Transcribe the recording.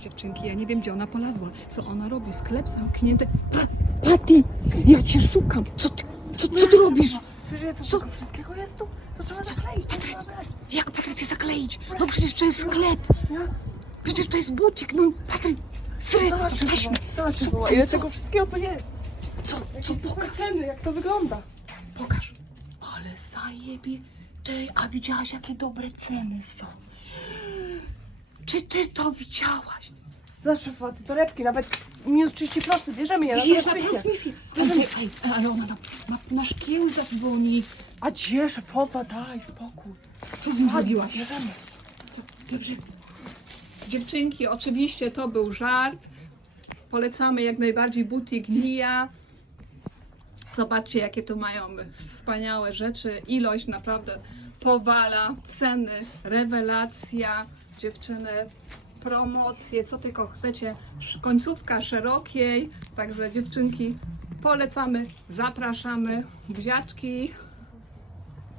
dziewczynki. Ja nie wiem, gdzie ona polazła. Co ona robi? Sklep zamknięty. Pa, Patty, ja cię szukam. Co ty, co, co ty robisz? Przecież to Co? wszystkiego jest tu. To trzeba zakleić, to trzeba brać. Jak Patryk zakleić? No przecież to jest sklep. Przecież to jest butik. No Patryk, sry, Zobacz, taśmy. zobacz, Co? zobacz, ile Co? tego wszystkiego tu jest. Co, co Jakie pokaż? ceny, jak to wygląda. Pokaż. Ale zajebie. Ty, a widziałaś, jakie dobre ceny są? Czy ty to widziałaś? Szefa, te torebki, nawet minus 30%, bierzemy je na Jest na transmisję. transmisji. Ej, ej, ale ona na, na, na szkieł zadzwoni. A gdzie, szefowa, daj spokój. Co zrobiłaś? Bierzemy. Co? Dobrze. Dziewczynki, oczywiście to był żart. Polecamy jak najbardziej butik Nia. Zobaczcie, jakie tu mają wspaniałe rzeczy. Ilość naprawdę powala. Ceny, rewelacja. Dziewczyny, promocje, co tylko chcecie. Końcówka szerokiej. Także dziewczynki, polecamy, zapraszamy. Buziaczki.